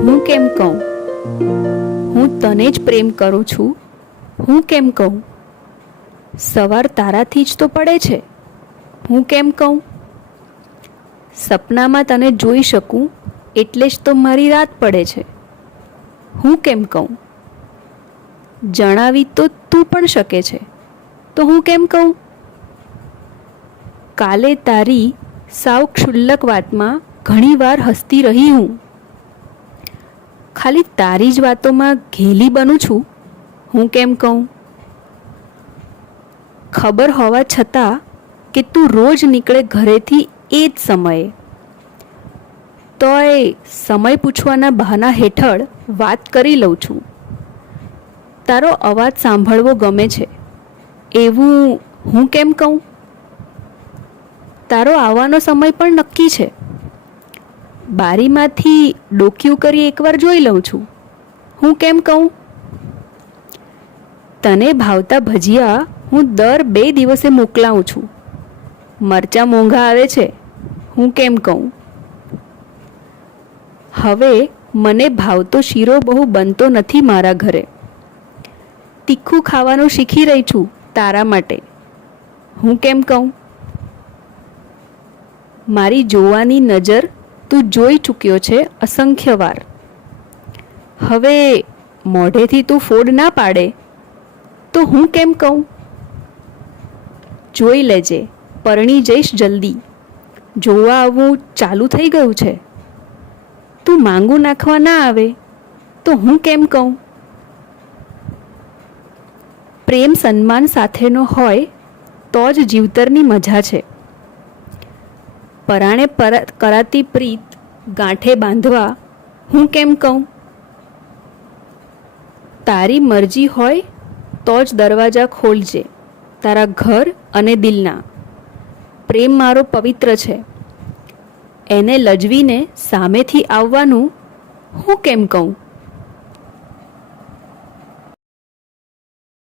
હું કેમ કહું? હું તને જ પ્રેમ કરું છું, હું કેમ કહું? સવાર તારાથી જ તો પડે છે, હું કેમ કહું? સપનામાં તને જોઈ શકું એટલે જ તો મારી રાત પડે છે, હું કેમ કહું? જણાવી તો તું પણ શકે છે, તો હું કેમ કહું? કાલે તારી સાવ ક્ષુલ્લક વાતમાં ઘણીવાર હસતી રહી હું. ખાલી તારી જ વાતોમાં ઘેલી બનું છું, હું કેમ કહું? ખબર હોવા છતાં કે તું રોજ નીકળે ઘરેથી એ જ સમયે, તોય સમય પૂછવાના બહાના હેઠળ વાત કરી લઉં છું. તારો અવાજ સાંભળવો ગમે છે એવું હું કેમ કહું? તારો આવવાનો સમય પણ નક્કી છે. બારીમાંથી ડોકિયું કરી એકવાર જોઈ લઉં છું, હું કેમ કહું? તને ભાવતા ભજીયા હું દર 2 દિવસે મોકલાવું છું. મરચાં મોંઘા આવે છે, હું કેમ કહું? હવે મને ભાવતો શીરો બહુ બનતો નથી મારા ઘરે. તીખું ખાવાનું શીખી રહી છું તારા માટે, હું કેમ કહું? મારી જોવાની નજર તું જોઈ ચૂક્યો છે અસંખ્ય વાર. હવે મોઢેથી તું ફોડ ના પાડે તો હું કેમ કહું? જોઈ લેજે, પરણી જઈશ જલ્દી. જોવા આવવું ચાલુ થઈ ગયું છે. તું માંગુ નાખવા ના આવે તો હું કેમ કહું? પ્રેમ સન્માન સાથેનો હોય તો જ જીવતરની મજા છે. પરાણે કરાતી પ્રીત ગાંઠે બાંધવા હું કેમ કહું? તારી મરજી હોય તો જ દરવાજા ખોલજે તારા ઘર અને દિલના. પ્રેમ મારો પવિત્ર છે, એને લજવીને સામેથી આવવાનું હું કેમ કહું?